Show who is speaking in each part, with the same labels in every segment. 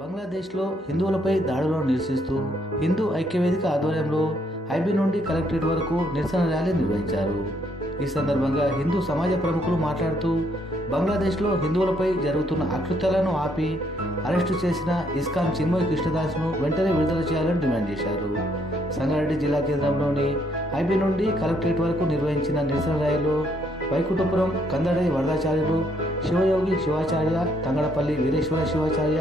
Speaker 1: బంగ్లాదేశ్లో హిందువులపై దాడులను నిరసిస్తూ హిందూ ఐక్యవేదిక ఆధ్వర్యంలో ఐబీ నుండి కలెక్టరేట్ వరకు నిరసన ర్యాలీ నిర్వహించారు. ఈ సందర్భంగా హిందూ సమాజ ప్రముఖులు మాట్లాడుతూ బంగ్లాదేశ్లో హిందువులపై జరుగుతున్న అకృత్యాలను ఆపి అరెస్టు చేసిన ఇస్కాన్ చిన్మయ్ కృష్ణదాస్ను వెంటనే విడుదల చేయాలని డిమాండ్ చేశారు. సంగారెడ్డి జిల్లా కేంద్రంలోని ఐబీ నుండి కలెక్టరేట్ వరకు నిర్వహించిన నిరసన ర్యాలీలో వైకుంఠపురం కందడై వరదాచార్యులు శివయోగి శివాచార్య తంగడపల్లి వీరేశ్వర శివాచార్య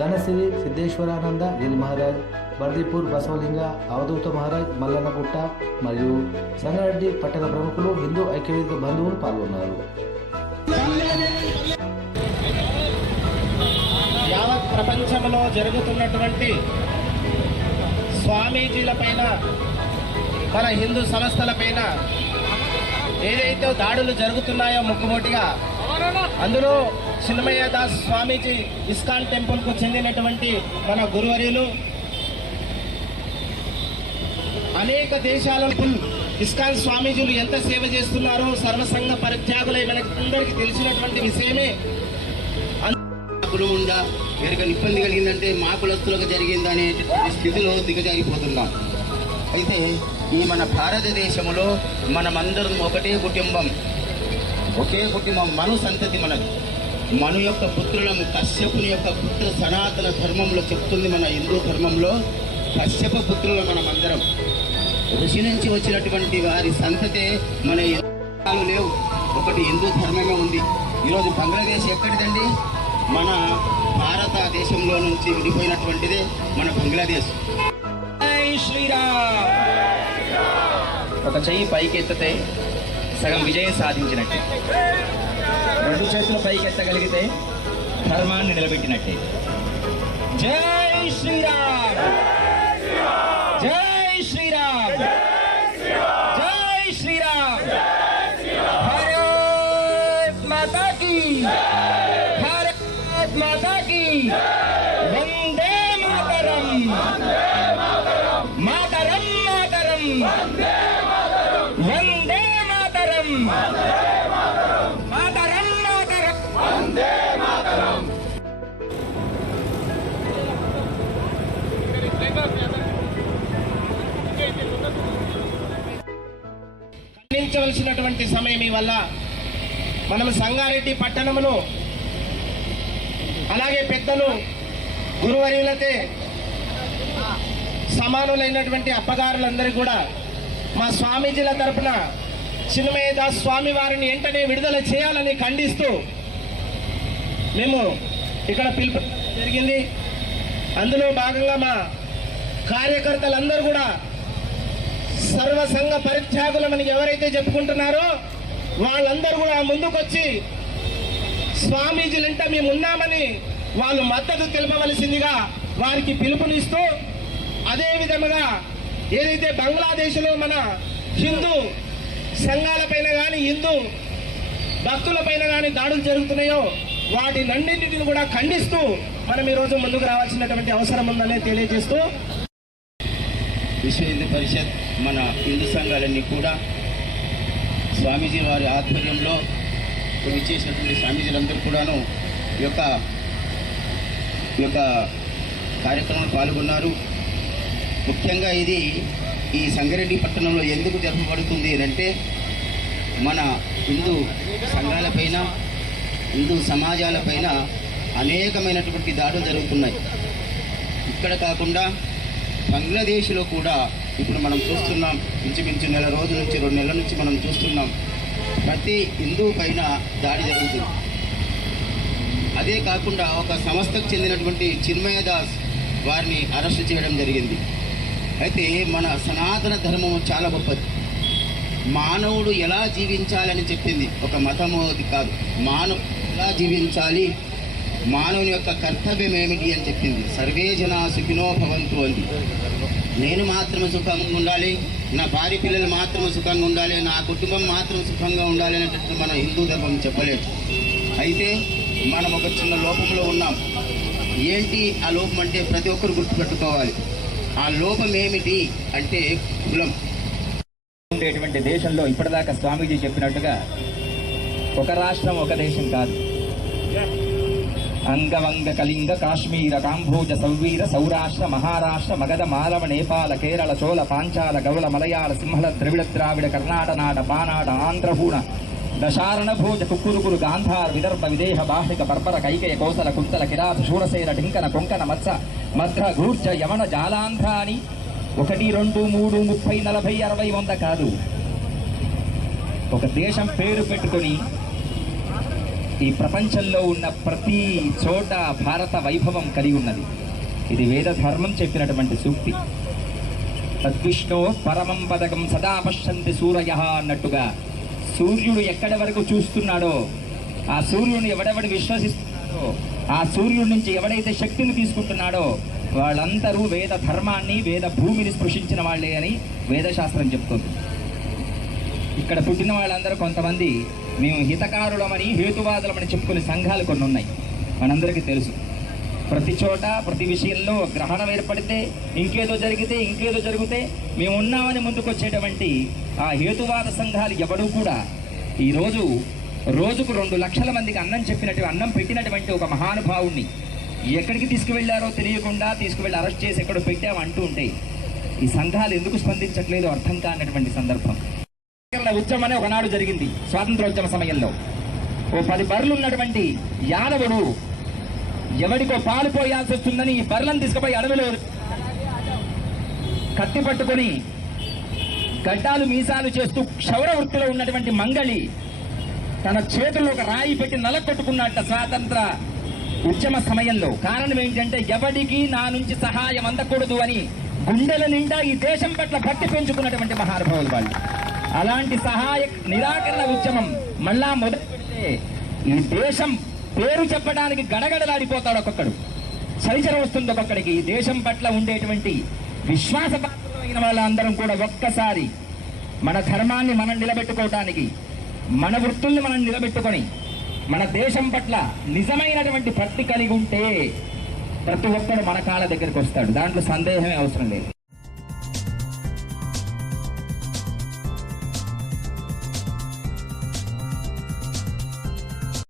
Speaker 1: ధనశ్రీ సిద్ధేశ్వరానంద గిరి మహారాజ్ బర్దీపూర్ బసవలింగ అవధూత మహారాజ్ మల్లన్నగుట్ట మరియు సంగారెడ్డి పట్టణ ప్రముఖులు హిందూ ఐక్యవేదిక బంధువులు పాల్గొన్నారు.
Speaker 2: యావత్ ప్రపంచంలో జరుగుతున్నటువంటి స్వామీజీల పైన మన హిందూ సంస్థల పైన ఏదైతే దాడులు జరుగుతున్నాయో ముక్కుమోటిగా అందులో చిన్మయ్య దాస్ స్వామీజీ ఇస్కాన్ టెంపుల్కు చెందినటువంటి మన గురువర్యులు. అనేక దేశాలకు ఇస్కాన్ స్వామీజీలు ఎంత సేవ చేస్తున్నారో సర్వసంగ పరిత్యాగులై మనకి అందరికీ తెలిసినటువంటి విషయమే.
Speaker 3: కుటుంబంగా ఎవరికైనా ఇబ్బంది కలిగిందంటే మా కులస్తులకు జరిగిందనే స్థితిలో దిగజారిపోతున్నాం. అయితే ఈ మన భారతదేశంలో మనమందరం ఒకటే కుటుంబం. ఒకే కుటుంబం మను సంతతి మనది మను యొక్క పుత్రులము కశ్యపుని యొక్క పుత్ర సనాతన ధర్మంలో చెప్తుంది మన హిందూ ధర్మంలో. కశ్యప పుత్రుల మనమందరం. ఋషి నుంచి వచ్చినటువంటి వారి సంతతే మన లేవు. ఒకటి హిందూ ధర్మమే ఉంది. ఈరోజు బంగ్లాదేశ్ ఎక్కడిదండి? మన భారతదేశంలో నుంచి విడిపోయినటువంటిదే మన బంగ్లాదేశ్.
Speaker 2: శ్రీరామ్. ఒక చెయ్యి పైకి ఎత్తితే సగం విజయం సాధించినట్టే. రెండు చేతులు పైకి ఎత్తగలిగితే ధర్మాన్ని నిలబెట్టినట్టే. జై శ్రీరామ్! జై శ్రీరామ్! జై శ్రీరామ్! భారత్ మాతా కీ భారత్ మాతా కీ వందే మాతరం! మాతరం మాతరం! వందే మాతరం మాతరం మాతరం! ఖండించవలసినటువంటి సమయం ఈ వల్ల మనం సంగారెడ్డి పట్టణమును అలాగే పెద్దలు గురువర్యులతే సమానులైనటువంటి అప్పగారులందరూ కూడా మా స్వామీజీల తరపున చిన్మయదాస్ స్వామి వారిని వెంటనే విడుదల చేయాలని ఖండిస్తూ మేము ఇక్కడ పిలుపు జరిగింది. అందులో భాగంగా మా కార్యకర్తలందరూ కూడా సర్వసంగ పరిత్యాగులమని ఎవరైతే చెప్పుకుంటున్నారో వాళ్ళందరూ కూడా ముందుకొచ్చి స్వామీజీలంటే మేము ఉన్నామని వాళ్ళు మద్దతు తెలపవలసిందిగా వారికి పిలుపునిస్తూ అదే విధముగా ఏదైతే బంగ్లాదేశ్లో మన హిందూ సంఘాలపైన కానీ హిందూ భక్తులపైన కానీ దాడులు జరుగుతున్నాయో వాటినన్నింటిని కూడా ఖండిస్తూ మనం ఈరోజు ముందుకు రావాల్సినటువంటి అవసరం ఉందని తెలియజేస్తూ
Speaker 3: విశ్వ హిందూ పరిషత్ మన హిందూ సంఘాలన్నీ కూడా స్వామీజీ వారి ఆధ్వర్యంలో విచ్చేసినటువంటి స్వామీజీలందరూ కూడాను ఈ యొక్క ఈ యొక్క కార్యక్రమంలో పాల్గొన్నారు. ముఖ్యంగా ఇది ఈ సంగారెడ్డి పట్టణంలో ఎందుకు జరపబడుతుంది అంటే మన హిందూ సంఘాలపైన హిందూ సమాజాలపైన అనేకమైనటువంటి దాడులు జరుగుతున్నాయి. ఇక్కడ కాకుండా బంగ్లాదేశ్లో కూడా ఇప్పుడు మనం చూస్తున్నాం ఇంచుమించు నెల రోజుల నుంచి రెండు నెలల నుంచి మనం చూస్తున్నాం ప్రతి హిందూ పైన దాడి జరుగుతుంది. అదే కాకుండా ఒక సంస్థకు చెందినటువంటి చిన్మయ దాస్ వారిని అరెస్ట్ చేయడం జరిగింది. అయితే మన సనాతన ధర్మం చాలా గొప్పది. మానవుడు ఎలా జీవించాలని చెప్పింది? ఒక మతము అది కాదు. మానవు ఎలా జీవించాలి? మానవుని యొక్క కర్తవ్యం ఏమిటి అని చెప్పింది. సర్వే జనా సుఖినో భవంతు అంది నేను మాత్రమే సుఖంగా ఉండాలి నా భార్య పిల్లలు మాత్రమే సుఖంగా ఉండాలి నా కుటుంబం మాత్రం సుఖంగా ఉండాలి అనేటట్టు మన హిందూ ధర్మం చెప్పలేదు. అయితే మనం ఒక చిన్న లోపంలో ఉన్నాం. ఏంటి ఆ లోపం అంటే ప్రతి ఒక్కరు గుర్తుపెట్టుకోవాలి. ఆ లోపం ఏమిటి అంటే కులం.
Speaker 4: ఉండేటువంటి దేశంలో ఇప్పటిదాకా స్వామీజీ చెప్పినట్టుగా ఒక రాష్ట్రం ఒక దేశం కాదు. అంగవంగ కళింగ కాశ్మీర కాంభోజ సౌవీర సౌరాష్ట్ర మహారాష్ట్ర మగధ మాలవ నేపాల కేరళ చోళ పాంచాల గౌళ మలయాళ సింహళ ద్రవిడ ద్రావిడ కర్ణాట నాట ఆంధ్రహూణ దశారణభూజ కుక్కురుకులు కుక్కురుకురు గాంధార్ విదర్భ విదేహ బాహిక బర్బర కైకయ కోసల కుంతల కిరాత శూరసేన ఢింకన కొంకణ మత్స మధ్ర గూర్చ యమన జాలాంధ్ర అని ఒకటి రెండు మూడు ముప్పై నలభై అరవై వంద కాదు. ఒక దేశం పేరు పెట్టుకొని ఈ ప్రపంచంలో ఉన్న ప్రతి చోట భారత వైభవం కలిగి ఉన్నది. ఇది వేద ధర్మం చెప్పినటువంటి సూక్తి. తద్విష్ణో పరమం పదకం సదా పశ్యంతి సూరయ అన్నట్టుగా సూర్యుడు ఎక్కడి వరకు చూస్తున్నాడో ఆ సూర్యుడిని ఎవడెవడు విశ్వసిస్తున్నాడో ఆ సూర్యుడి నుంచి ఎవడైతే శక్తిని తీసుకుంటున్నాడో వాళ్ళందరూ వేద ధర్మాన్ని వేద భూమిని స్పృశించిన వాళ్ళే అని వేదశాస్త్రం చెప్తుంది. ఇక్కడ పుట్టిన వాళ్ళందరూ కొంతమంది మేము హితకారులమని హేతువాదులమని చెప్పుకునే సంఘాలు కొన్ని ఉన్నాయి. మనందరికీ తెలుసు. ప్రతి చోట ప్రతి విషయంలో గ్రహణం ఏర్పడితే ఇంకేదో జరిగితే ఇంకేదో జరిగితే మేము ఉన్నామని ముందుకొచ్చేటువంటి ఆ హేతువాద సంఘాలు ఎవడూ కూడా ఈరోజు రోజుకు రెండు లక్షల మందికి అన్నం చెప్పినట్టు అన్నం పెట్టినటువంటి ఒక మహానుభావుణ్ణి ఎక్కడికి తీసుకువెళ్ళారో తెలియకుండా తీసుకువెళ్ళి అరెస్ట్ చేసి ఎక్కడో పెట్టాము అంటూ ఉంటే ఈ సంఘాలు ఎందుకు స్పందించట్లేదు అర్థం కానటువంటి సందర్భం. ఎన్నికల ఉద్యమం అనే ఒకనాడు జరిగింది స్వాతంత్రోద్యమ సమయంలో. ఓ పది బర్లు ఉన్నటువంటి యాదవుడు ఎవడికో పాలు పోయాల్సి వస్తుందని ఈ బర్లను తీసుకుపోయి అడవిలో కత్తి పట్టుకొని గడ్డాలు మీసాలు చేస్తూ క్షౌర వృత్తిలో ఉన్నటువంటి మంగళి తన చేతుల్లో ఒక రాయి పెట్టి నలకొట్టుకున్నట్ట స్వాతంత్ర ఉద్యమ సమయంలో. కారణం ఏంటంటే ఎవడికి నా నుంచి సహాయం అందకూడదు అని గుండెల నిండా ఈ దేశం పట్ల భక్తి పెంచుకున్నటువంటి మహానుభావులు వాళ్ళు. అలాంటి సహాయ నిరాకరణ ఉద్యమం మళ్ళా మొదలు పెడితే ఈ దేశం పేరు చెప్పడానికి గడగడలాడిపోతాడు ఒక్కొక్కడు. చలిచర వస్తుంది ఒక్కొక్కడికి. ఈ దేశం పట్ల ఉండేటువంటి విశ్వాసపాత్రమైన వాళ్ళందరం కూడా ఒక్కసారి మన ధర్మాన్ని మనం నిలబెట్టుకోవటానికి మన వృత్తుల్ని మనం నిలబెట్టుకొని మన దేశం పట్ల నిజమైనటువంటి పట్టి కలిగి ఉంటే ప్రతి ఒక్కడు మన కాళ్ళ దగ్గరికి వస్తాడు. దాంట్లో సందేహమే అవసరం లేదు.